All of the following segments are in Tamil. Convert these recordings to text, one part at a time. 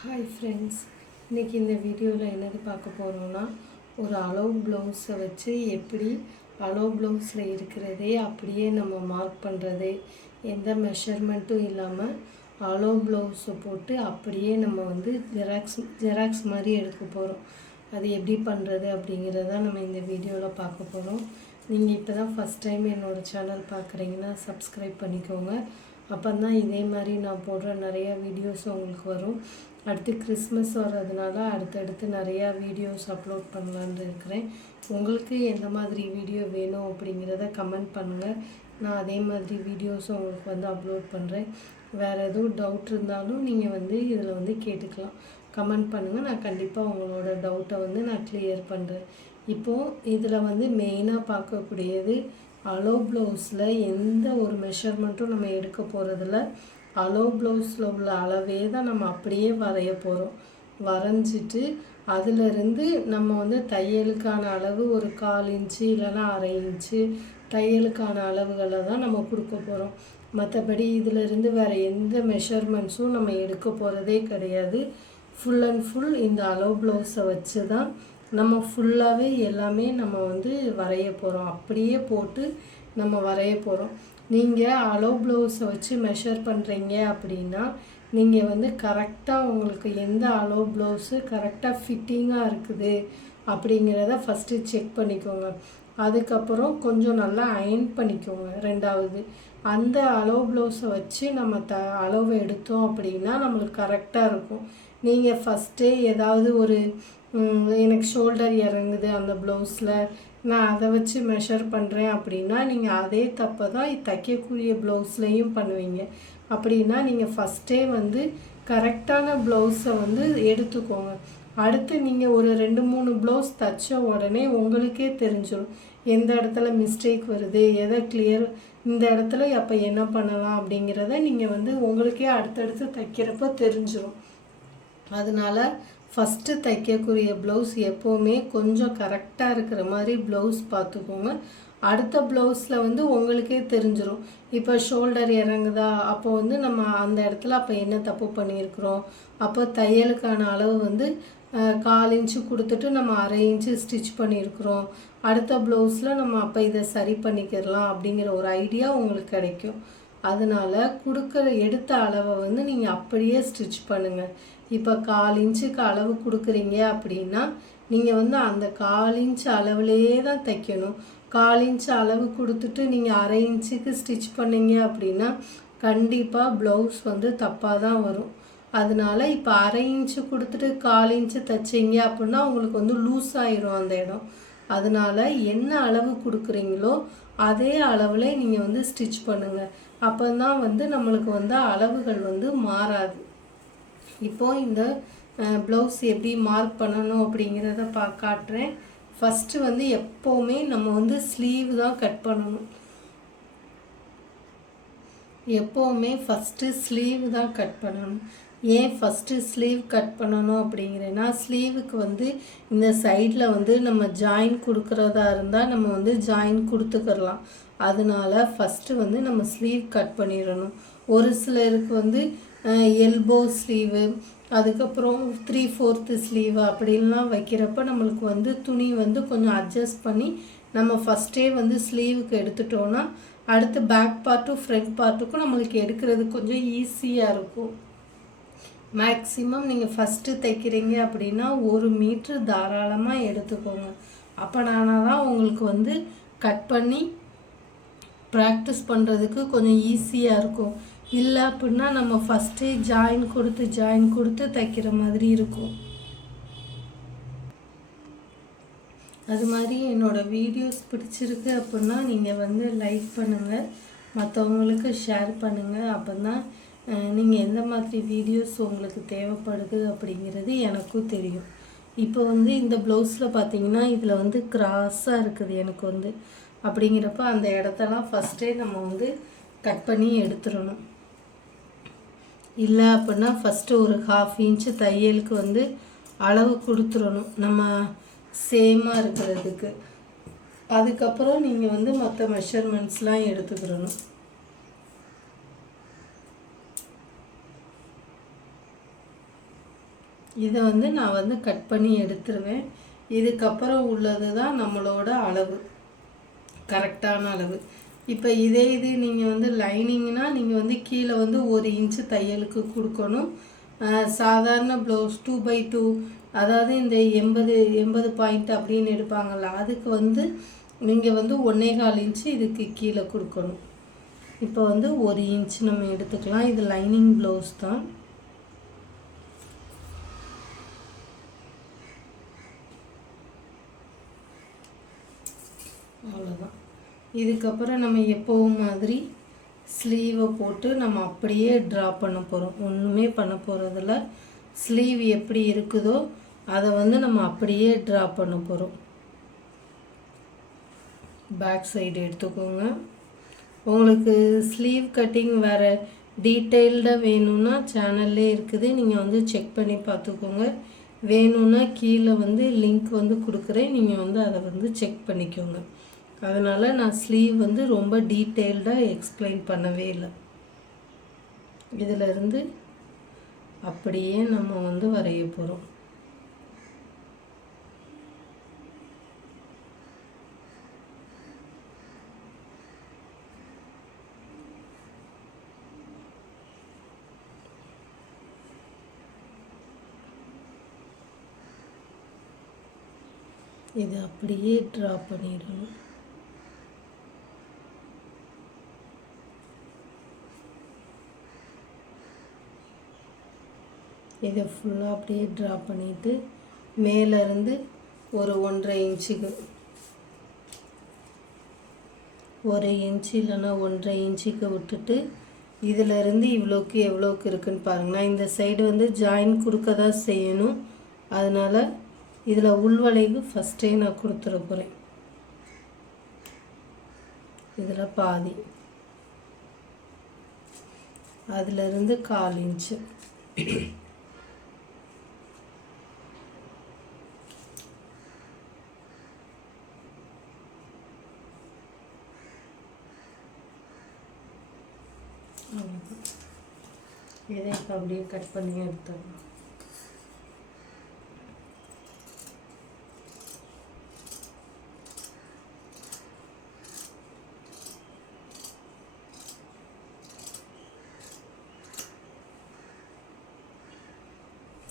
ஹாய் ஃப்ரெண்ட்ஸ், இன்றைக்கி இந்த வீடியோவில் என்னது பார்க்க போகிறோம்னா, ஒரு அலோவ் ப்ளவுஸை வச்சு எப்படி அலோவ் ப்ளவுஸில் இருக்கிறதே அப்படியே நம்ம மார்க் பண்ணுறது, எந்த மெஷர்மெண்ட்டும் இல்லாமல் அலோவ் ப்ளவுஸை போட்டு அப்படியே நம்ம வந்து ஜெராக்ஸ் மாதிரி எடுக்க போகிறோம். அது எப்படி பண்ணுறது அப்படிங்கிறத நம்ம இந்த வீடியோவில் பார்க்க போகிறோம். நீங்கள் இப்போ தான் ஃபஸ்ட் டைம் என்னோடய சேனல் பார்க்குறீங்கன்னா சப்ஸ்கிரைப் பண்ணிக்கோங்க. அப்போ தான் இதே மாதிரி நான் போடுற நிறையா வீடியோஸ் உங்களுக்கு வரும். அடுத்து கிறிஸ்மஸ் வர்றதுனால அடுத்தடுத்து நிறையா வீடியோஸ் அப்லோட் பண்ணலான்னு இருக்கிறேன். உங்களுக்கு எந்த மாதிரி வீடியோ வேணும் அப்படிங்கிறத கமெண்ட் பண்ணுங்கள். நான் அதே மாதிரி வீடியோஸ் உங்களுக்கு வந்து அப்லோட் பண்ணுறேன். வேறு எதுவும் டவுட் இருந்தாலும் நீங்கள் வந்து இதில் வந்து கேட்டுக்கலாம், கமெண்ட் பண்ணுங்கள். நான் கண்டிப்பாக உங்களோட டவுட்டை வந்து நான் கிளியர் பண்ணுறேன். இப்போது இதில் வந்து மெயினாக பார்க்கக்கூடியது அலோவ் ப்ளவுஸில் எந்த ஒரு மெஷர்மெண்ட்டும் நம்ம எடுக்க போகிறதில்ல. அலோவ் ப்ளவுஸில் உள்ள அளவே தான் நம்ம அப்படியே வரைய போகிறோம். வரைஞ்சிட்டு அதிலிருந்து நம்ம வந்து தையலுக்கான அளவு ஒரு 1/4 இன்ச்சு இல்லைன்னா 1/2 இன்ச்சு தையலுக்கான அளவுகளை தான் நம்ம கொடுக்க போகிறோம். மற்றபடி இதிலிருந்து வேறு எந்த மெஷர்மெண்ட்ஸும் நம்ம எடுக்க போகிறதே கிடையாது. ஃபுல் அண்ட் ஃபுல் இந்த அலோவ் ப்ளவுஸை வச்சு தான் நம்ம ஃபுல்லாகவே எல்லாமே நம்ம வந்து வரைய போகிறோம். அப்படியே போட்டு நம்ம வரைய போகிறோம். நீங்கள் அலோவ் ப்ளவுஸை வச்சு மெஷர் பண்ணுறீங்க அப்படின்னா நீங்கள் வந்து கரெக்டாக உங்களுக்கு எந்த அலோவ் ப்ளவுஸு கரெக்டாக ஃபிட்டிங்காக இருக்குது அப்படிங்கிறத ஃபஸ்ட்டு செக் பண்ணிக்கோங்க. அதுக்கப்புறம் கொஞ்சம் நல்லா அயர்ன் பண்ணிக்கோங்க. ரெண்டாவது, அந்த அலோவ் ப்ளவுஸை வச்சு நம்ம அளவு எடுத்தோம் அப்படின்னா நம்மளுக்கு கரெக்டாக இருக்கும். நீங்கள் ஃபஸ்ட்டே ஏதாவது ஒரு எனக்கு ஷோல்டர் இறங்குது அந்த ப்ளவுஸில், நான் அதை வச்சு மெஷர் பண்ணுறேன் அப்படின்னா நீங்கள் அதே தப்பை தான் தைக்கக்கூடிய ப்ளவுஸ்லையும் பண்ணுவீங்க. அப்படின்னா நீங்கள் ஃபஸ்ட்டே வந்து கரெக்டான ப்ளவுஸை வந்து எடுத்துக்கோங்க. அடுத்து நீங்கள் ஒரு 2-3 ப்ளவுஸ் தைச்ச உடனே உங்களுக்கே தெரிஞ்சிடும் எந்த இடத்துல மிஸ்டேக் வருது, எதை கிளியர், இந்த இடத்துல அப்போ என்ன பண்ணலாம் அப்படிங்கிறத நீங்கள் வந்து உங்களுக்கே அடுத்தடுத்து தைக்கிறப்ப தெரிஞ்சிடும். அதனால் ஃபஸ்ட்டு தைக்கக்கூடிய ப்ளவுஸ் எப்போவுமே கொஞ்சம் கரெக்டாக இருக்கிற மாதிரி ப்ளவுஸ் பார்த்துக்கோங்க. அடுத்த ப்ளவுஸில் வந்து உங்களுக்கே தெரிஞ்சிடும். இப்போ ஷோல்டர் இறங்குதா, அப்போ வந்து நம்ம அந்த இடத்துல அப்போ என்ன தப்பு பண்ணியிருக்கிறோம், அப்போ தையலுக்கான அளவு வந்து 1/4 இன்ச்சு கொடுத்துட்டு நம்ம 1/2 இன்ச்சு ஸ்டிச் பண்ணியிருக்கிறோம். அடுத்த ப்ளவுஸில் நம்ம அப்போ இதை சரி பண்ணிக்கிறலாம் அப்படிங்கிற ஒரு ஐடியா உங்களுக்கு கிடைக்கும். அதனால் எடுத்த அளவை வந்து நீங்கள் அப்படியே ஸ்டிச் பண்ணுங்கள். இப்போ 1/4 இன்ச்சுக்கு அளவு கொடுக்குறீங்க அப்படின்னா நீங்கள் வந்து அந்த 1/4 இன்ச்சு அளவுலேயே தான் தைக்கணும். 1/4 இன்ச்சு அளவு கொடுத்துட்டு நீங்கள் 1/2 இன்ச்சுக்கு ஸ்டிச் பண்ணிங்க அப்படின்னா கண்டிப்பாக ப்ளவுஸ் வந்து தப்பாக தான் வரும். அதனால் இப்போ 1/2 இன்ச்சு கொடுத்துட்டு 1/4 இன்ச்சு தைச்சிங்க அப்படின்னா உங்களுக்கு வந்து லூஸ் ஆயிரும் அந்த இடம். அதனால் என்ன அளவு கொடுக்குறீங்களோ அதே அளவில் நீங்கள் வந்து ஸ்டிச் பண்ணுங்கள். அப்போ தான் வந்து நம்மளுக்கு வந்து அளவுகள் வந்து மாறாது. இப்போது இந்த ப்ளவுஸ் எப்படி மார்க் பண்ணணும் அப்படிங்கிறத காட்டுறேன். ஃபஸ்ட்டு வந்து எப்போவுமே நம்ம வந்து ஸ்லீவ் தான் கட் பண்ணணும். எப்போவுமே ஃபஸ்ட்டு ஸ்லீவ் தான் கட் பண்ணணும். ஏன் ஃபஸ்ட்டு ஸ்லீவ் கட் பண்ணணும் அப்படிங்கிறேன்னா, ஸ்லீவுக்கு வந்து இந்த சைடில் வந்து நம்ம ஜாயின் கொடுக்குறதா இருந்தால் நம்ம வந்து ஜாயின் கொடுத்துக்கிறலாம். அதனால ஃபஸ்ட்டு வந்து நம்ம ஸ்லீவ் கட் பண்ணிடணும். ஒரு சிலருக்கு வந்து எல்போ ஸ்லீவு, அதுக்கப்புறம் 3/4 ஸ்லீவு அப்படின்லாம் வைக்கிறப்ப நம்மளுக்கு வந்து துணி வந்து கொஞ்சம் அட்ஜஸ்ட் பண்ணி நம்ம ஃபஸ்ட்டே வந்து ஸ்லீவுக்கு எடுத்துட்டோன்னா அடுத்து பேக் பார்ட்டும் ஃப்ரண்ட் பார்ட்டுக்கும் நம்மளுக்கு எடுக்கிறது கொஞ்சம் ஈஸியாக இருக்கும். மேக்ஸிமம் நீங்கள் ஃபஸ்ட்டு தைக்கிறீங்க அப்படின்னா 1 மீட்ரு தாராளமாக எடுத்துக்கோங்க. அப்போனா தான் உங்களுக்கு வந்து கட் பண்ணி ப்ராக்டிஸ் பண்ணுறதுக்கு கொஞ்சம் ஈஸியாக இருக்கும். இல்லை அப்படின்னா நம்ம ஃபஸ்ட்டே ஜாயின் கொடுத்து தைக்கிற மாதிரி இருக்கும். அது மாதிரி என்னோடய வீடியோஸ் பிடிச்சிருக்கு அப்படின்னா நீங்கள் வந்து லைக் பண்ணுங்கள், மற்றவங்களுக்கு ஷேர் பண்ணுங்கள். அப்போ தான் நீங்கள் எந்த மாதிரி வீடியோஸ் உங்களுக்கு தேவைப்படுது அப்படிங்கிறது எனக்கும் தெரியும். இப்போ வந்து இந்த ப்ளவுஸில் பார்த்தீங்கன்னா இதில் வந்து கிராஸாக இருக்குது எனக்கு வந்து. அப்படிங்கிறப்ப அந்த இடத்தெல்லாம் ஃபஸ்ட்டே நம்ம வந்து கட் பண்ணி எடுத்துடணும். இல்லை அப்படின்னா ஃபஸ்ட்டு ஒரு 1/2 இன்ச்சு தையலுக்கு வந்து அளவு கொடுத்துடணும் நம்ம சேமாக இருக்கிறதுக்கு. அதுக்கப்புறம் நீங்கள் வந்து மற்ற மெஷர்மெண்ட்ஸ்லாம் எடுத்துக்கிடணும். இதை வந்து நான் வந்து கட் பண்ணி எடுத்துருவேன். இதுக்கப்புறம் உள்ளது தான் நம்மளோட அளவு, கரெக்டான அளவு. இப்போ இதே இது நீங்கள் வந்து லைனிங்னா நீங்கள் வந்து கீழே வந்து 1 இன்ச்சு தையலுக்கு கொடுக்கணும். சாதாரண ப்ளவுஸ் 2x2, அதாவது இந்த 80 பாயிண்ட் அப்படின்னு எடுப்பாங்கள்ல, அதுக்கு வந்து நீங்கள் வந்து 1.25 இன்ச்சு இதுக்கு கீழே கொடுக்கணும். இப்போ வந்து 1 இன்ச் நம்ம எடுத்துக்கலாம். இது லைனிங் ப்ளவுஸ் தான். அவ்வளோதான். இதுக்கப்புறம் நம்ம எப்போவும் மாதிரி ஸ்லீவை போட்டு நம்ம அப்படியே ட்ரா பண்ண போகிறோம். ஒன்றுமே பண்ண போகிறதில்ல. ஸ்லீவ் எப்படி இருக்குதோ அதை வந்து நம்ம அப்படியே ட்ரா பண்ண போகிறோம். பேக் சைடு எடுத்துக்கோங்க. உங்களுக்கு ஸ்லீவ் கட்டிங் வேறு டீட்டெயில்டாக வேணும்னா சேனல்லே இருக்குது, நீங்கள் வந்து செக் பண்ணி பார்த்துக்கோங்க. வேணும்னா கீழே வந்து லிங்க் வந்து கொடுக்குறேன், நீங்கள் வந்து அதை வந்து செக் பண்ணிக்கோங்க. அதனால் நான் ஸ்லீவ் வந்து ரொம்ப டீட்டெயில்டாக எக்ஸ்பிளைன் பண்ணவே இல்லை. இதிலிருந்து அப்படியே நம்ம வந்து வரைய போகிறோம். இது அப்படியே ட்ரா பண்ணிடணும். இதை ஃபுல்லாக அப்படியே ட்ரா பண்ணிவிட்டு மேலேருந்து ஒரு 1.5 இன்ச்சுக்கு, 1 இன்ச்சு இல்லைன்னா 1.5 இன்ச்சுக்கு விட்டுட்டு இதிலேருந்து இவ்வளோக்கு எவ்வளோக்கு இருக்குதுன்னு பாருங்கள். நான் இந்த சைடு வந்து ஜாயின் கொடுக்க தான் செய்யணும். அதனால் இதில் உள்வளைவு ஃபஸ்ட்டே நான் கொடுத்துட போகிறேன். இதில் பாதி, அதிலிருந்து 1/4 இன்ச்சு. இதை அப்படியே கட் பண்ணி எடுத்துடலாம்.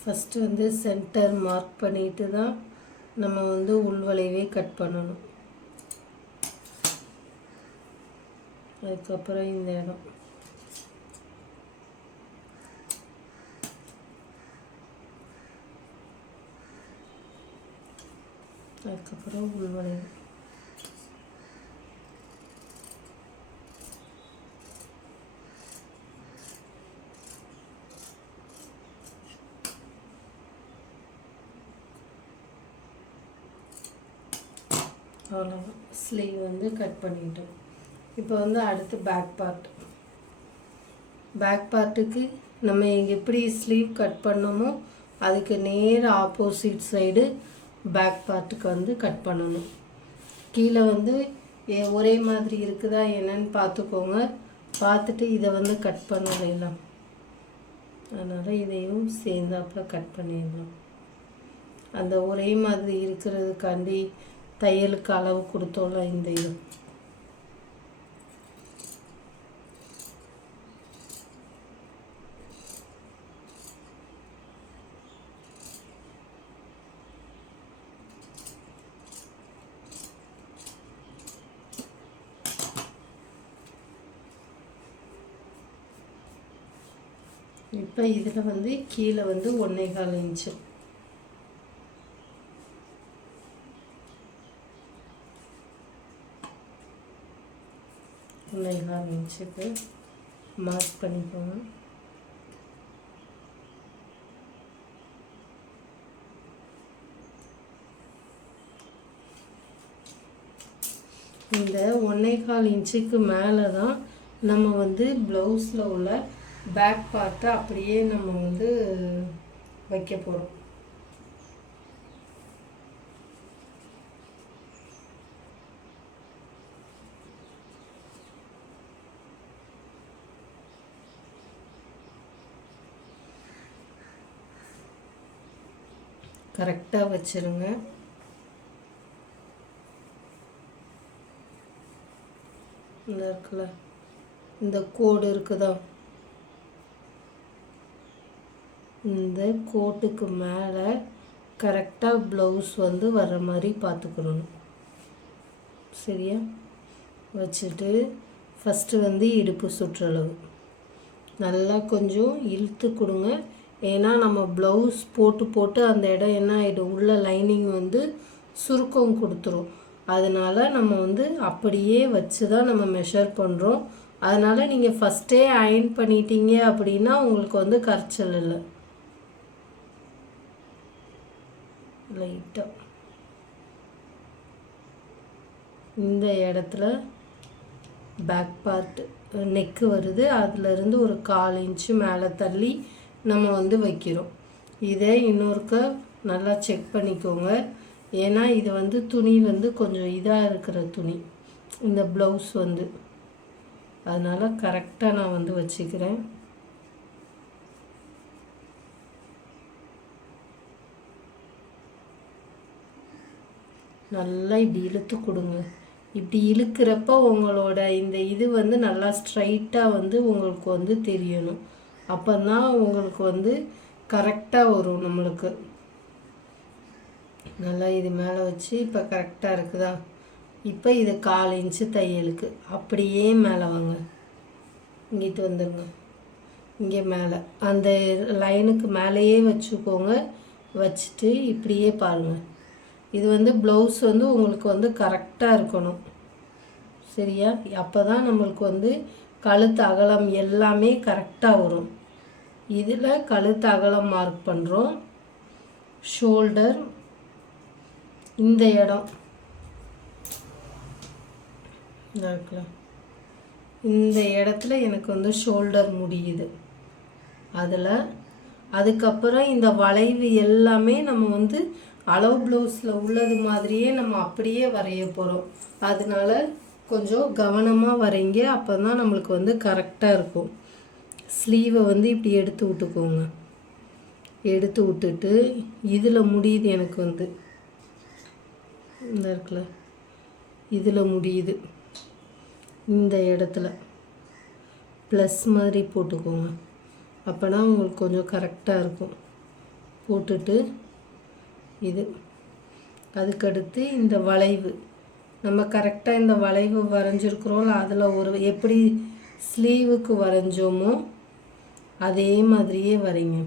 ஃபஸ்ட்டு வந்து சென்டர் மார்க் பண்ணிட்டு தான் நம்ம வந்து உள்வளைவே கட் பண்ணணும். அதுக்கப்புறம் இந்த இடம், அதுக்கப்புறம் உள்வளைவு. அவ்வளோதான், ஸ்லீவ் வந்து கட் பண்ணிட்டோம். இப்போ வந்து அடுத்து பேக் பார்ட். பேக் பார்ட்டுக்கு நம்ம எப்படி ஸ்லீவ் கட் பண்ணோமோ அதுக்கு நேர் ஆப்போசிட் சைடு பேக் பார்ட்டுக்கு வந்து கட் பண்ணணும். கீழே வந்து ஒரே மாதிரி இருக்குதா என்னன்னு பார்த்துக்கோங்க. பார்த்துட்டு இதை வந்து கட் பண்ணலாம். அதனால் இதையும் சேர்ந்தாப்பில் கட் பண்ணிடலாம். அந்த ஒரே மாதிரி இருக்கிறதுக்காண்டி தையலுக்கு அளவு கொடுத்தோம்ல இந்த இது. இப்போ இதில் வந்து கீழே வந்து 1.25 இன்ச்சு, இன்ச்சுக்கு மார்க் பண்ணிக்கோங்க. இந்த 1.25 இன்ச்சுக்கு மேலே தான் நம்ம வந்து ப்ளவுஸில் உள்ள பேக் பார்ட்டை அப்படியே நம்ம வந்து வைக்க போகிறோம். கரெக்டாக வச்சுருங்க. இந்த இருக்குல்ல, இந்த கோடு இருக்குதா, இந்த கோட்டுக்கு மேலே கரெக்டாக ப்ளவுஸ் வந்து வர்ற மாதிரி பார்த்துக்கணும். சரியா? வச்சுட்டு ஃபஸ்ட்டு வந்து இடுப்பு சுற்றளவு நல்லா கொஞ்சம் இழுத்து கொடுங்க. ஏன்னா நம்ம ப்ளவுஸ் போட்டு அந்த இடம் என்ன ஆகிடும், உள்ள லைனிங் வந்து சுருக்கம் கொடுத்துரும். அதனால் நம்ம வந்து அப்படியே வச்சு தான் நம்ம மெஷர் பண்ணுறோம். அதனால் நீங்கள் ஃபஸ்ட்டே அயர்ன் பண்ணிட்டீங்க அப்படின்னா உங்களுக்கு வந்து கரைச்சல் இல்லை. லைட்டாக இந்த இடத்துல பேக் பார்ட் நெக்கு வருது, அதிலிருந்து ஒரு 1/4 இன்ச்சு மேலே தள்ளி நம்ம வந்து வைக்கிறோம். இதை இன்னொருக்க நல்லா செக் பண்ணிக்கோங்க. ஏன்னா இது வந்து துணி வந்து கொஞ்சம் இதாக இருக்கிற துணி, இந்த ப்ளவுஸ் வந்து. அதனால் கரெக்டாக நான் வந்து வச்சுக்கிறேன். நல்லா இப்படி இழுத்து கொடுங்க. இப்படி இழுக்கிறப்ப உங்களோட இந்த இது வந்து நல்லா ஸ்ட்ரைட்டாக வந்து உங்களுக்கு வந்து தெரியணும். அப்போ தான் உங்களுக்கு வந்து கரெக்டாக வரும். நம்மளுக்கு நல்லா இது மேலே வச்சு இப்போ கரெக்டாக இருக்குதா. இப்போ இது 1/4 இன்ச்சு தையலுக்கு அப்படியே மேலே வாங்க, இங்கிட்டு வந்துடுங்க. இங்கே மேலே அந்த லைனுக்கு மேலேயே வச்சுக்கோங்க. வச்சுட்டு இப்படியே பாருங்கள். இது வந்து ப்ளவுஸ் வந்து உங்களுக்கு வந்து கரெக்டாக இருக்கணும். சரியா? அப்போ தான் நம்மளுக்கு வந்து கழுத்து அகலம் எல்லாமே கரெக்டாக வரும். இதில் கழுத்து அகலம் மார்க் பண்ணுறோம். ஷோல்டர் இந்த இடம் இருக்குல்ல, இந்த இடத்துல எனக்கு வந்து ஷோல்டர் முடியுது. அதுக்கப்புறம் இந்த வளைவு எல்லாமே நம்ம வந்து அளவு ப்ளவுஸில் உள்ளது மாதிரியே நம்ம அப்படியே வரைய போகிறோம். அதனால கொஞ்சம் கவனமாக வரைங்க. அப்போ தான் நம்மளுக்கு வந்து கரெக்டாக இருக்கும். ஸ்லீவை வந்து இப்படி எடுத்து விட்டுக்கோங்க. எடுத்து விட்டுட்டு இதில் முடியுது எனக்கு வந்து இந்த இருக்குல்ல, இதில் முடியுது. இந்த இடத்துல ப்ளஸ் மாதிரி போட்டுக்கோங்க. அப்போனா உங்களுக்கு கொஞ்சம் கரெக்டாக இருக்கும். போட்டுட்டு இது அதுக்கடுத்து இந்த வளைவு நம்ம கரெக்டாக இந்த வளைவு வரைஞ்சிருக்கிறோம்ல, அதில் ஒரு எப்படி ஸ்லீவுக்கு வரைஞ்சோமோ அதே மாதிரியே வரைங்க.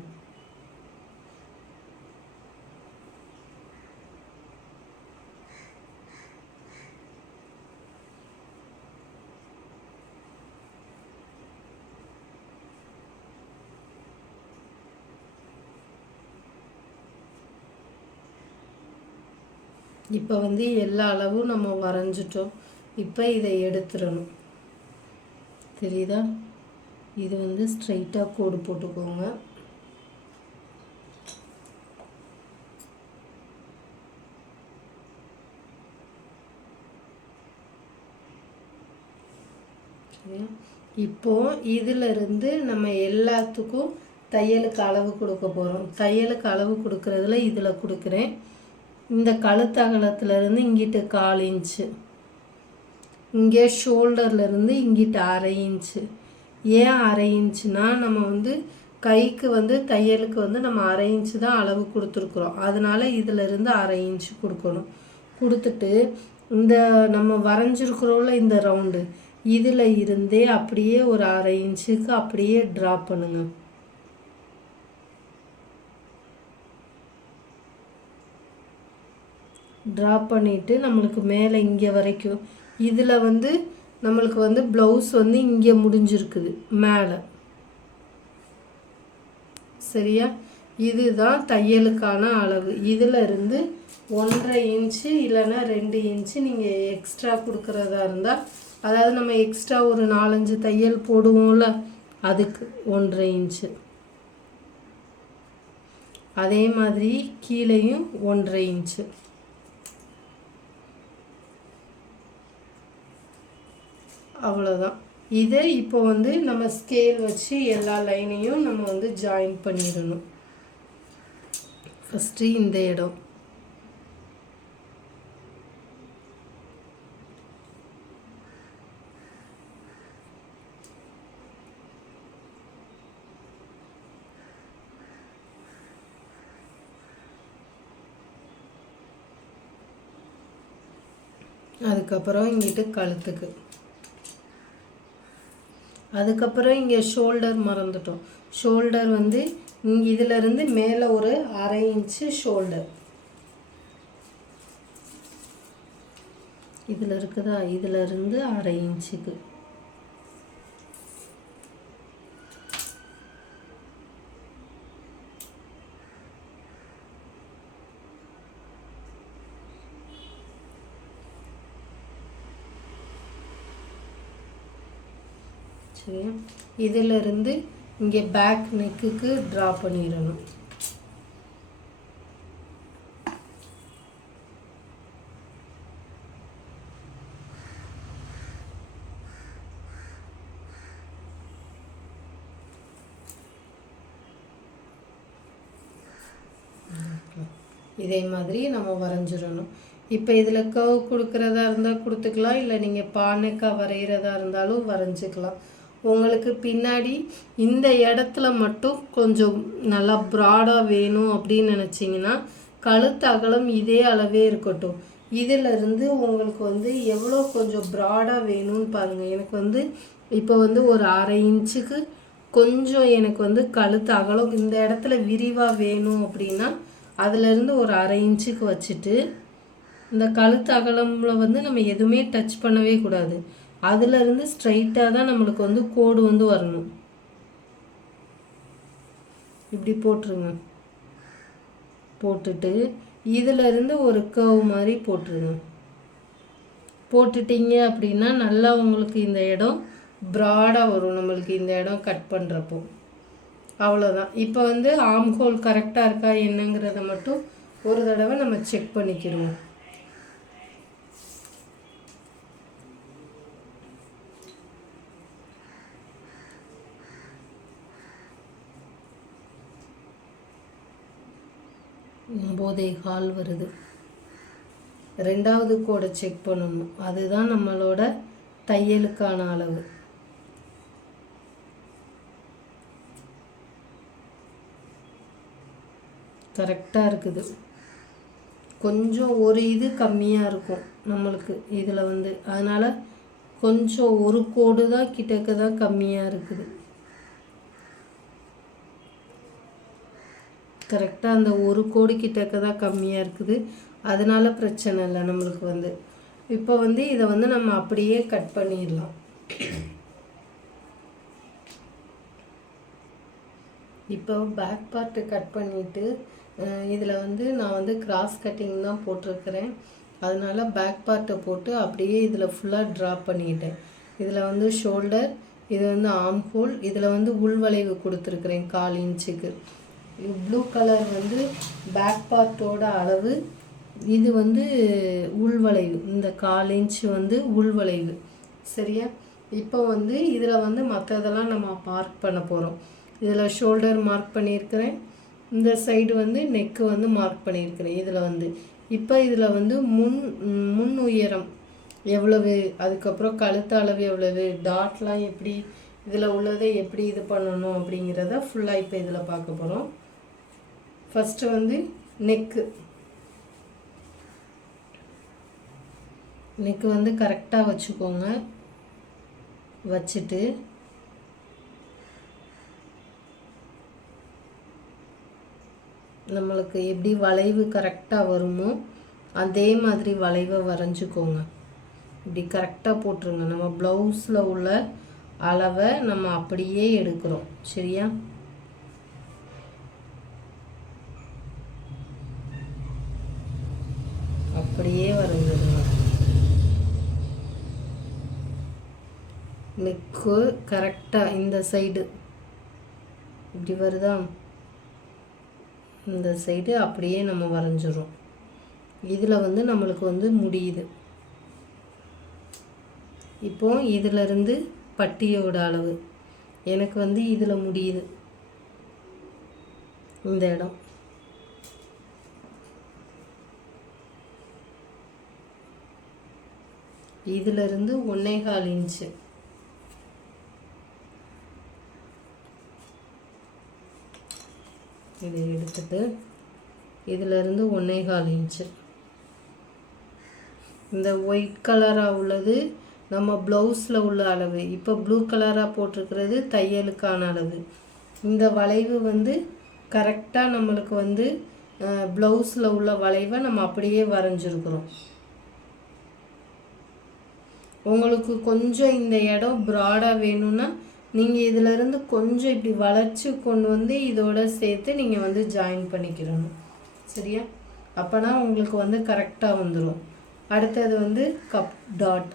இப்போ வந்து எல்லா அளவும் நம்ம வரைஞ்சிட்டோம். இப்போ இதை எடுத்துடணும். தெரியுதா? இது வந்து ஸ்ட்ரைட்டாக கோடு போட்டுக்கோங்க. சரியா? இப்போ இதிலிருந்து நம்ம எல்லாத்துக்கும் தையலுக்கு அளவு கொடுக்க போகிறோம். தையலுக்கு அளவு கொடுக்கறதுல இதில் கொடுக்குறேன். இந்த கழுத்து அகலத்துலேருந்து இங்கிட்டு 1/4 இன்ச்சு, இங்கே ஷோல்டர்லேருந்து இங்கிட்டு 1/2 இன்ச்சு. ஏன் 1/2 இன்ச்சுனா நம்ம வந்து கைக்கு வந்து தையலுக்கு வந்து நம்ம 1/2 இன்ச்சு தான் அளவு கொடுத்துருக்குறோம். அதனால் இதிலிருந்து 1/2 இன்ச்சு கொடுக்கணும். கொடுத்துட்டு இந்த நம்ம வரைஞ்சிருக்கிறோம்ல இந்த ரவுண்டு, இதில் இருந்தே அப்படியே ஒரு 1/2 இன்ச்சுக்கு அப்படியே ட்ரா பண்ணுங்க. ட்ரா பண்ணிவிட்டு நம்மளுக்கு மேலே இங்கே வரைக்கும் இதில் வந்து நம்மளுக்கு வந்து ப்ளவுஸ் வந்து இங்கே முடிஞ்சிருக்குது மேலே. சரியா? இதுதான் தையலுக்கான அளவு. இதில் இருந்து 1/2 இன்ச்சு இல்லைன்னா 2 இன்ச்சு நீங்கள் எக்ஸ்ட்ரா கொடுக்குறதா இருந்தால், அதாவது நம்ம எக்ஸ்ட்ரா ஒரு 4-5 தையல் போடுவோம்ல, அதுக்கு 1/2 இன்ச்சு. அதே மாதிரி கீழேயும் 1/2 இன்ச்சு. அவ்வளோதான். இதை இப்போ வந்து நம்ம ஸ்கேல் வச்சு எல்லா லைனையும் நம்ம வந்து ஜாயின் பண்ணிடணும். ஃபஸ்ட்டு இந்த இடம், அதுக்கப்புறம் இங்கிட்டு கழுத்துக்கு, அதுக்கப்புறம் இங்கே ஷோல்டர் மறந்துட்டோம். ஷோல்டர் வந்து இதிலிருந்து மேலே ஒரு 1/2 இன்ச்சு ஷோல்டர் இதில் இருக்குதா, இதிலிருந்து 1/2 இன்ச்சுக்கு. சரியா, இதிலிருந்து இங்கே பேக் நெக்குக்கு ட்ரா பண்ணிடணும். இதே மாதிரி நம்ம வரைஞ்சிடணும். இப்போ இதில் கர்வ் கொடுக்குறதா இருந்தால் கொடுத்துக்கலாம், இல்லை நீங்கள் பானைக்காய் வரைகிறதா இருந்தாலும் வரைஞ்சிக்கலாம். உங்களுக்கு பின்னாடி இந்த இடத்துல மட்டும் கொஞ்சம் நல்லா ப்ராடாக வேணும் அப்படின்னு நினச்சிங்கன்னா கழுத்து அகலம் இதே அளவே இருக்கட்டும். இதிலிருந்து உங்களுக்கு வந்து எவ்வளோ கொஞ்சம் ப்ராடாக வேணும்னு பாருங்கள். எனக்கு வந்து இப்போ வந்து ஒரு 1/2 இன்ச்சுக்கு கொஞ்சம் எனக்கு வந்து கழுத்து அகலம் இந்த இடத்துல விரிவாக வேணும் அப்படின்னா அதிலிருந்து ஒரு 1/2 இன்ச்சுக்கு வச்சுட்டு இந்த கழுத்து அகலமில் வந்து நம்ம எதுவுமே டச் பண்ணவே கூடாது. அதிலிருந்து ஸ்ட்ரைட்டாக தான் நம்மளுக்கு வந்து கோடு வந்து வரணும். இப்படி போட்டுருங்க. போட்டுட்டு இதிலிருந்து ஒரு கர்வ் மாதிரி போட்டுருங்க. போட்டுட்டீங்க அப்படின்னா நல்லா உங்களுக்கு இந்த இடம் ப்ராடாக வரும். நம்மளுக்கு இந்த இடம் கட் பண்ணுறப்போ அவ்வளோதான். இப்போ வந்து ஆர்ம் ஹோல் கரெக்டாக இருக்கா என்னங்கிறத மட்டும் ஒரு தடவை நம்ம செக் பண்ணிக்கிடுவோம். கால் வருது. ரெண்டாவது கோடை செக் பண்ணணும். அதுதான் நம்மளோட தையலுக்கான அளவு. கரெக்டாக இருக்குது. கொஞ்சம் ஒரு இது கம்மியாக இருக்கும் நம்மளுக்கு இதில் வந்து, அதனால் கொஞ்சம் ஒரு கோடு தான் கிட்டக்க தான் கம்மியாக இருக்குது. கரெக்டாக அந்த ஒரு கோடு கிட்டக்க தான் கம்மியாக இருக்குது. அதனால பிரச்சனை இல்லை நம்மளுக்கு வந்து. இப்போ வந்து இதை வந்து நம்ம அப்படியே கட் பண்ணிடலாம். இப்போ பேக் பார்ட்டு கட் பண்ணிவிட்டு இதில் வந்து நான் வந்து கிராஸ் கட்டிங் தான் போட்டிருக்கிறேன். அதனால் பேக் பார்ட்டை போட்டு அப்படியே இதில் ஃபுல்லாக ட்ரா பண்ணிட்டேன். இதில் வந்து ஷோல்டர், இது வந்து ஆர்ம் ஹோல், இதில் வந்து உள்வளைவு கொடுத்துருக்குறேன் 1/4 இன்ச்சுக்கு. ப்ளூ கலர் வந்து பேக் பார்ட்டோட அளவு, இது வந்து உள்வளைவு, இந்த 1/4 இன்ச்சு வந்து உள்வளைவு. சரியா, இப்போ வந்து இதில் வந்து மற்றதெல்லாம் நம்ம மார்க் பண்ண போகிறோம். இதில் ஷோல்டர் மார்க் பண்ணியிருக்கிறேன், இந்த சைடு வந்து நெக்கு வந்து மார்க் பண்ணியிருக்கிறேன். இதில் வந்து இப்போ இதில் வந்து முன் உயரம் எவ்வளவு, அதுக்கப்புறம் கழுத்து அளவு எவ்வளவு, டாட்லாம் எப்படி, இதில் உள்ளதை எப்படி இது பண்ணணும் அப்படிங்கிறத ஃபுல்லாக இப்போ இதில் பார்க்க போகிறோம். ஃபஸ்ட்டு வந்து நெக்கு வந்து கரெக்டாக வச்சுக்கோங்க. வச்சுட்டு நம்மளுக்கு எப்படி வளைவு கரெக்டாக வருமோ அதே மாதிரி வளைவை வரைஞ்சிக்கோங்க. இப்படி கரெக்டாக போட்டுருங்க. நம்ம ப்ளவுஸில் உள்ள அளவை நம்ம அப்படியே எடுக்கிறோம். சரியா, அப்படியே வரைஞ்சிருங்க. நெக்கு கரெக்டாக இந்த சைடு இப்படி வருதா, இந்த சைடு அப்படியே நம்ம வரைஞ்சிரும். இதில் வந்து நம்மளுக்கு வந்து முடியுது. இப்போ இதிலிருந்து பட்டியோட அளவு எனக்கு வந்து இதில் முடியுது. இந்த இடம் இதிலிருந்து 1.25 இன்ச்சு. இதை எடுத்துட்டு இதிலிருந்து 1.25 இன்ச்சு. இந்த ஒயிட் கலராக உள்ளது நம்ம ப்ளவுஸில் உள்ள அளவு. இப்போ ப்ளூ கலராக போட்டிருக்கிறது தையலுக்கான அளவு. இந்த வளைவு வந்து கரெக்டாக நம்மளுக்கு வந்து ப்ளவுஸில் உள்ள வளைவை நம்ம அப்படியே வரைஞ்சிருக்கிறோம். உங்களுக்கு கொஞ்சம் இந்த இடம் ப்ராடாக வேணும்னா நீங்கள் இதிலேருந்து கொஞ்சம் இப்படி வளைச்சி கொண்டு வந்து இதோட சேர்த்து நீங்கள் வந்து ஜாயின் பண்ணிக்கிறணும். சரியா? அப்போனா உங்களுக்கு வந்து கரெக்டாக வந்துடும். அடுத்தது வந்து கப் டாட்.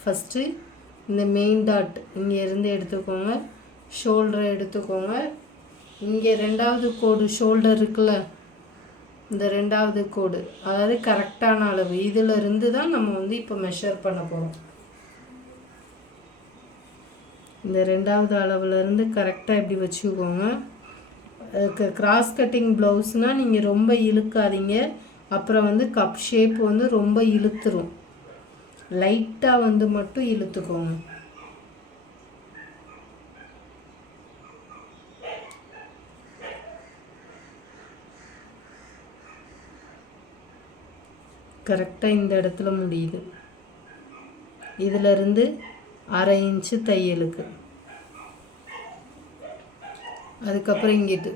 ஃபஸ்ட்டு இந்த மெயின் டாட் இங்கேருந்து எடுத்துக்கோங்க. ஷோல்டரை எடுத்துக்கோங்க. இங்கே 2வது கோடு ஷோல்டர் இருக்குல்ல, இந்த 2வது கோடு அதாவது கரெக்டான அளவு. இதிலிருந்து தான் நம்ம வந்து இப்போ மெஷர் பண்ண போகிறோம். இந்த 2வது அளவுலேருந்து கரெக்டாக இப்படி வச்சுக்கோங்க. கிராஸ் கட்டிங் ப்ளவுஸ்னால் நீங்கள் ரொம்ப இழுக்காதீங்க. அப்புறம் வந்து கப் ஷேப் வந்து ரொம்ப இழுத்துரும். லைட்டாக வந்து மட்டும் இழுத்துக்கோங்க. கரெக்டாக இந்த இடத்துல முடியுது. இதிலிருந்து 1/2 இன்ச்சு தையலுக்கு. அதுக்கப்புறம் இங்கிட்டு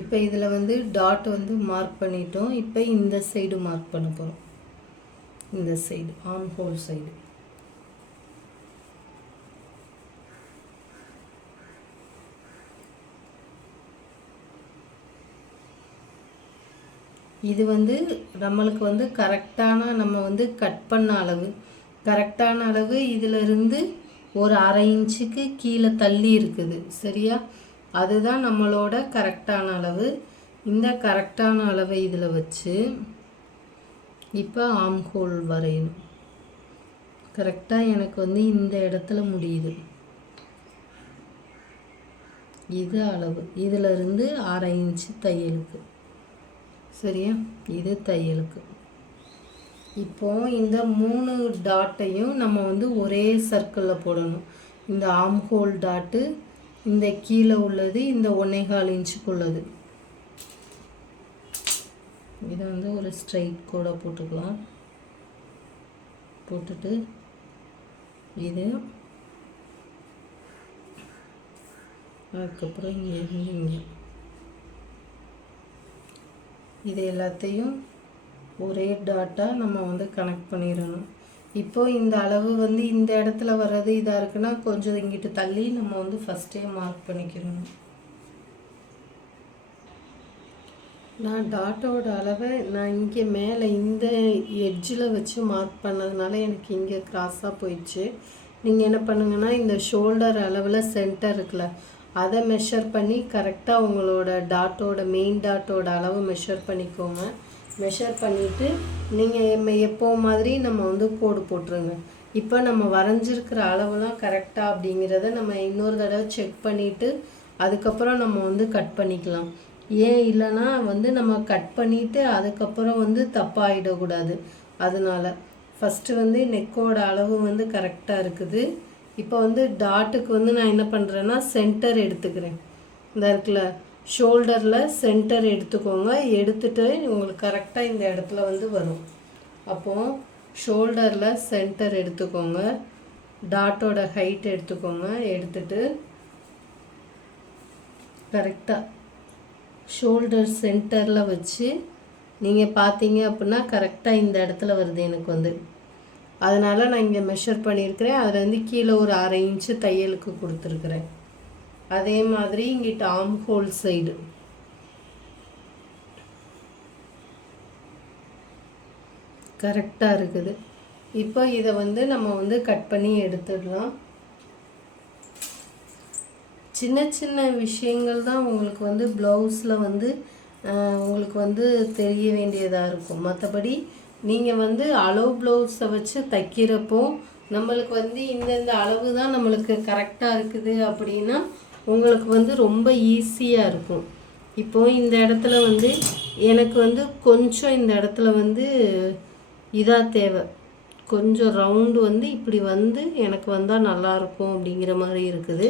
இப்போ இதில் வந்து டாட் வந்து மார்க் பண்ணிட்டோம். இப்போ இந்த சைடு மார்க் பண்ண போகிறோம். இந்த சைடு ஆர்ம் ஹோல் சைடு. இது வந்து நம்மளுக்கு வந்து கரெக்டான நம்ம வந்து கட் பண்ண அளவு. கரெக்டான அளவு இதிலிருந்து ஒரு 1/2 இன்ச்சுக்கு கீழே தள்ளி இருக்குது. சரியா? அதுதான் நம்மளோட கரெக்டான அளவு. இந்த கரெக்டான அளவை இதில் வச்சு இப்போ ஆர்ம் ஹோல் வரையணும். கரெக்டாக எனக்கு வந்து இந்த இடத்துல முடியுது. இது அளவு. இதிலிருந்து 1/2 இன்ச்சு தையலுக்கு. சரியா? இது தையலுக்கு. இப்போ இந்த 3 டாட்டையும் நம்ம வந்து ஒரே சர்க்கிளில் போடணும். இந்த ஆர்ம் ஹோல் டாட்டு, இந்த கீழே உள்ளது, இந்த 1.25 இன்ச்சுக்குள்ளது. இதை வந்து ஒரு ஸ்ட்ரைட் கோடாக போட்டுக்கலாம். போட்டுட்டு இது அதுக்கப்புறம் இங்கேருந்து இங்கே இது எல்லாத்தையும் ஒரே டாட்டாக நம்ம வந்து கனெக்ட் பண்ணிடணும். இப்போது இந்த அளவு வந்து இந்த இடத்துல வர்றது இதாக இருக்குன்னா கொஞ்சம் இங்கிட்டு தள்ளி நம்ம வந்து ஃபஸ்ட்டே மார்க் பண்ணிக்கிறணும். நான் டாட்டோட அளவை நான் இங்கே மேலே இந்த எட்ஜில் வச்சு மார்க் பண்ணதுனால எனக்கு இங்கே கிராஸாக போயிடுச்சு. நீங்கள் என்ன பண்ணுங்கன்னா இந்த ஷோல்டர் அளவில் சென்டர் இருக்குல்ல அதை மெஷர் பண்ணி கரெக்டாக உங்களோட டாட்டோட மெயின் டாட்டோட அளவு மெஷர் பண்ணிக்கோங்க. மெஷர் பண்ணிவிட்டு நீங்கள் எப்போ மாதிரி நம்ம வந்து கோடு போட்டுருங்க. இப்போ நம்ம வரைஞ்சிருக்கிற அளவுலாம் கரெக்டாக அப்படிங்கிறத நம்ம இன்னொரு தடவை செக் பண்ணிவிட்டு அதுக்கப்புறம் நம்ம வந்து கட் பண்ணிக்கலாம். ஏன் இல்லைன்னா வந்து நம்ம கட் பண்ணிவிட்டு அதுக்கப்புறம் வந்து தப்பாகிடக்கூடாது. அதனால் ஃபஸ்ட்டு வந்து நெக்கோட அளவு வந்து கரெக்டாக இருக்குது. இப்போ வந்து டாட்டுக்கு வந்து நான் என்ன பண்ணுறேன்னா சென்டர் எடுத்துக்கிறேன். இந்த இருக்குல்ல ஷோல்டரில் சென்டர் எடுத்துக்கோங்க. எடுத்துகிட்டு உங்களுக்கு கரெக்டாக இந்த இடத்துல வந்து வரும். அப்போது ஷோல்டரில் சென்டர் எடுத்துக்கோங்க. டாட்டோட ஹைட் எடுத்துக்கோங்க. எடுத்துட்டு கரெக்டாக ஷோல்டர் சென்டரில் வச்சு நீங்கள் பார்த்தீங்க அப்படின்னா கரெக்டாக இந்த இடத்துல வருது எனக்கு வந்து. அதனால் நான் இங்கே மெஷர் பண்ணியிருக்கிறேன். அதில் வந்து கீழே ஒரு 1/2 இன்ச்சு தையலுக்கு கொடுத்துருக்குறேன். அதே மாதிரி இங்கிட்ட ஆர்ம் ஹோல் சைடு கரெக்டாக இருக்குது. இப்போ இதை வந்து நம்ம வந்து கட் பண்ணி எடுத்துடலாம். சின்ன சின்ன விஷயங்கள் தான் உங்களுக்கு வந்து ப்ளவுஸில் வந்து உங்களுக்கு வந்து தெரிய வேண்டியதாக இருக்கும். மற்றபடி நீங்கள் வந்து அளவு ப்ளவுஸை வச்சு தைக்கிறப்போ நம்மளுக்கு வந்து இந்தந்த அளவு தான் நம்மளுக்கு கரெக்டாக இருக்குது அப்படின்னா உங்களுக்கு வந்து ரொம்ப ஈஸியாக இருக்கும். இப்போது இந்த இடத்துல வந்து எனக்கு வந்து கொஞ்சம் இந்த இடத்துல வந்து இதாக தேவை. கொஞ்சம் ரவுண்டு வந்து இப்படி வந்து எனக்கு வந்தால் நல்லாயிருக்கும் அப்படிங்கிற மாதிரி இருக்குது.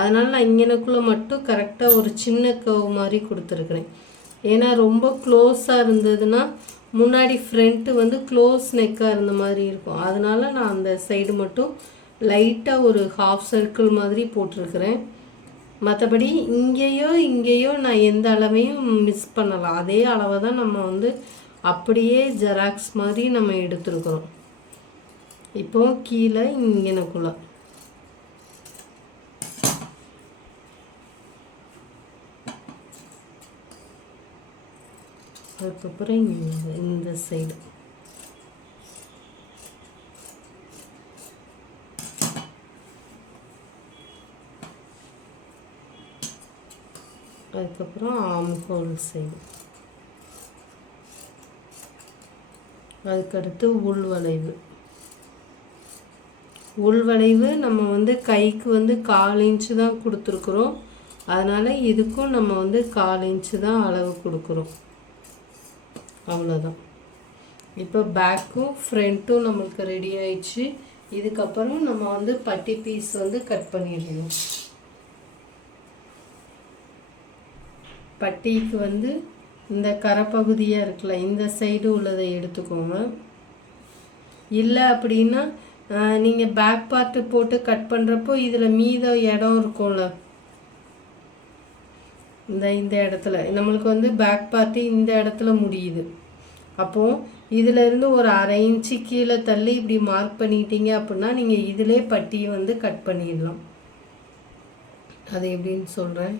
அதனால் நான் இங்கனக்குள்ளே மட்டும் கரெக்டாக ஒரு சின்ன கர்வ் மாதிரி கொடுத்துருக்குறேன். ஏன்னா ரொம்ப க்ளோஸாக இருந்ததுன்னா முன்னாடி ஃப்ரண்ட்டு வந்து க்ளோஸ் நெக்காக இருந்த மாதிரி இருக்கும். அதனால் நான் அந்த சைடு மட்டும் லைட்டாக ஒரு ஹாஃப் சர்க்கிள் மாதிரி போட்டிருக்கிறேன். மற்றபடி இங்கேயோ நான் எந்த அளவையும் மிஸ் பண்ணலாம். அதே அளவை தான் நம்ம வந்து அப்படியே ஜெராக்ஸ் மாதிரி நம்ம எடுத்துருக்குறோம். இப்போது கீழே இங்கனக்குள்ள அதுக்கப்புறம் இந்த சைடு அதுக்கப்புறம் ஆர்ம் ஹோல் சைடு, அதுக்கடுத்து உள்வளைவு நம்ம வந்து கைக்கு வந்து 1/4 இன்ச்சு தான் கொடுத்துருக்குறோம். அதனால் இதுக்கும் நம்ம வந்து 1/4 இன்ச்சு தான் அளவு கொடுக்குறோம். அவ்வளோதான். இப்போ பேக்கும் ஃப்ரண்ட்டும் நம்மளுக்கு ரெடி ஆயிடுச்சு. இதுக்கப்புறம் நம்ம வந்து பட்டி பீஸ் வந்து கட் பண்ணிடணும். பட்டிக்கு வந்து இந்த கரைப்பகுதியாக இருக்குல்ல, இந்த சைடு உள்ளதை எடுத்துக்கோங்க. இல்லை அப்படின்னா நீங்கள் பேக் பார்ட்டு போட்டு கட் பண்ணுறப்போ இதில் மீத இடம் இருக்கும்ல, இந்த இடத்துல நம்மளுக்கு வந்து பேக் பார்ட்டு இந்த இடத்துல முடியுது. அப்போது இதிலேருந்து ஒரு 1/2 இன்ச்சு கீழே தள்ளி இப்படி மார்க் பண்ணிட்டீங்க அப்படின்னா நீங்கள் இதிலே பட்டியை வந்து கட் பண்ணிடலாம். அது எப்படின்னு சொல்கிறேன்.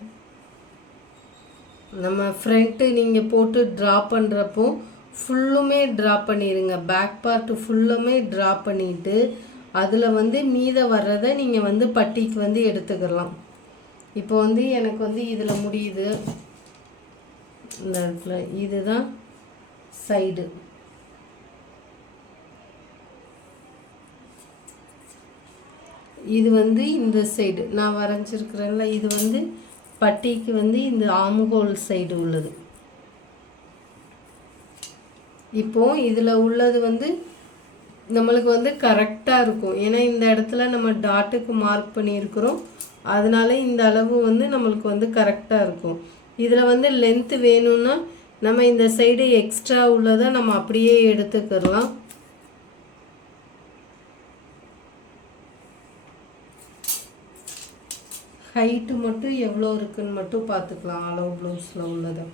நம்ம ஃப்ரண்ட்டு நீங்கள் போட்டு ட்ரா பண்ணுறப்போ ஃபுல்லுமே ட்ரா பண்ணிடுங்க. பேக் பார்ட்டு ஃபுல்லுமே ட்ரா பண்ணிவிட்டு அதில் வந்து மீத வர்றதை நீங்கள் வந்து பட்டிக்கு வந்து எடுத்துக்கலாம். இப்போ வந்து எனக்கு வந்து இதில் முடியுது, இந்த இடத்துல இதுதான் சைடு. இது வந்து இந்த சைடு நான் வரைஞ்சிருக்கிறேன்ல, இது வந்து பட்டிக்கு வந்து இந்த ஆம்ஹோல் சைடு உள்ளது. இப்போது இதில் உள்ளது வந்து நம்மளுக்கு வந்து கரெக்டாக இருக்கும். ஏன்னா இந்த இடத்துல நம்ம டாட்டுக்கு மார்க் பண்ணியிருக்கிறோம். அதனால இந்த அளவு வந்து நம்மளுக்கு வந்து கரெக்டாக இருக்கும். இதில் வந்து லென்த்து வேணும்னா நம்ம இந்த சைடு எக்ஸ்ட்ரா உள்ளதை நம்ம அப்படியே எடுத்துக்கலாம். ஹைட்டு மட்டும் எவ்வளோ இருக்குன்னு மட்டும் பார்த்துக்கலாம். அளவு ப்ளவுஸில் உள்ளதை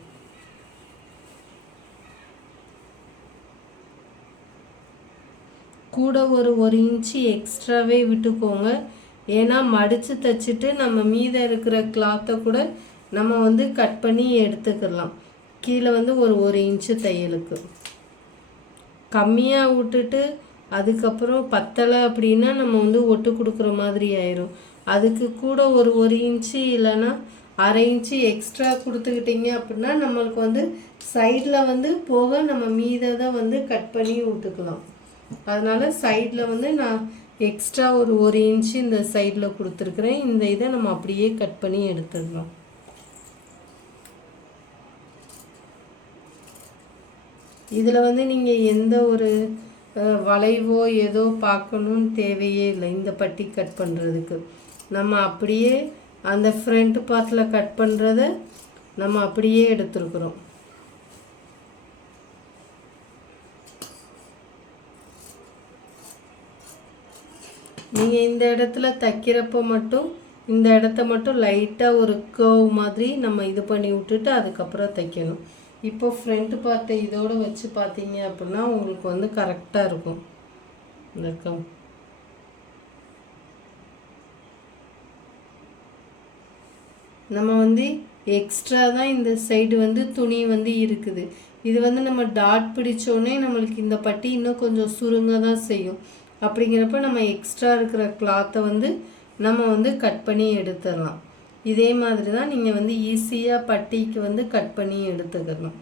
கூட ஒரு 1 இன்ச்சு எக்ஸ்ட்ராவே விட்டுக்கோங்க. ஏன்னா மடித்து தைச்சிட்டு நம்ம மீத இருக்கிற கிளாத்தை கூட நம்ம வந்து கட் பண்ணி எடுத்துக்கலாம். கீழே வந்து ஒரு 1 இன்ச்சு தையலுக்கு கம்மியாக விட்டுட்டு அதுக்கப்புறம் பத்தலை அப்படின்னா நம்ம வந்து ஒட்டு கொடுக்குற மாதிரி ஆயிரும். அதுக்கு கூட ஒரு 1 இன்ச்சு இல்லைன்னா 1/2 இன்ச்சு எக்ஸ்ட்ரா கொடுத்துக்கிட்டிங்க அப்படின்னா நம்மளுக்கு வந்து சைடில் வந்து போக நம்ம மீததை வந்து கட் பண்ணி விட்டுக்கலாம். அதனால் சைடில் வந்து நான் எக்ஸ்ட்ரா ஒரு 1 இன்ச்சு இந்த சைடில் கொடுத்துருக்குறேன். இந்த இதை நம்ம அப்படியே கட் பண்ணி எடுத்துடலாம். இதில் வந்து நீங்கள் எந்த ஒரு வளைவோ ஏதோ பார்க்கணுன்னு தேவையே இல்லை. இந்த பட்டி கட் பண்ணுறதுக்கு நம்ம அப்படியே அந்த ஃப்ரண்ட் பார்ட்டில் கட் பண்ணுறத நம்ம அப்படியே எடுத்துருக்குறோம். நீங்கள் இந்த இடத்துல தைக்கிறப்போ மட்டும் இந்த இடத்த மட்டும் லைட்டாக ஒரு கர்வ் மாதிரி நம்ம இது பண்ணி விட்டுட்டு அதுக்கப்புறம் தைக்கணும். இப்போ ஃப்ரண்ட் பார்ட்டை இதோடு வச்சு பார்த்தீங்க அப்படின்னா உங்களுக்கு வந்து கரெக்டாக இருக்கும். இந்த கர்வ் நம்ம வந்து எக்ஸ்ட்ரா தான் இந்த சைடு வந்து துணி வந்து இருக்குது. இது வந்து நம்ம டாட் பிடிச்சோடனே நம்மளுக்கு இந்த பட்டி இன்னும் கொஞ்சம் சுருங்க தான் செய்யும். அப்படிங்கிறப்ப நம்ம எக்ஸ்ட்ரா இருக்கிற கிளாத்தை வந்து நம்ம வந்து கட் பண்ணி எடுத்துடலாம். இதே மாதிரி தான் நீங்கள் வந்து ஈஸியாக பட்டிக்கு வந்து கட் பண்ணி எடுத்துக்கலாம்.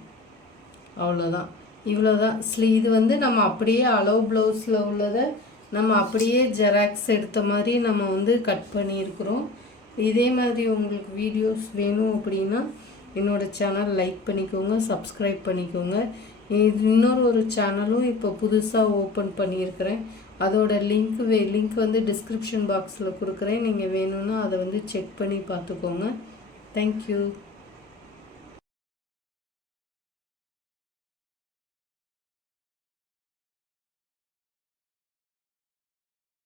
அவ்வளோதான், இவ்வளோதான். இது வந்து நம்ம அப்படியே அளவு ப்ளவுஸில் உள்ளதை நம்ம அப்படியே ஜெராக்ஸ் எடுத்த மாதிரி நம்ம வந்து கட் பண்ணியிருக்கிறோம். இதே மாதிரி உங்களுக்கு வீடியோஸ் வேணும் அப்படின்னா என்னோடய சேனல் லைக் பண்ணிக்கோங்க, சப்ஸ்கிரைப் பண்ணிக்கோங்க. இன்னொரு ஒரு சேனலும் இப்போ புதுசாக ஓப்பன் பண்ணியிருக்கிறேன். அதோட லிங்க் வந்து டிஸ்கிரிப்ஷன் பாக்ஸில் கொடுக்குறேன். நீங்கள் வேணும்னா அதை வந்து செக் பண்ணி பார்த்துக்கோங்க. தேங்க்யூ.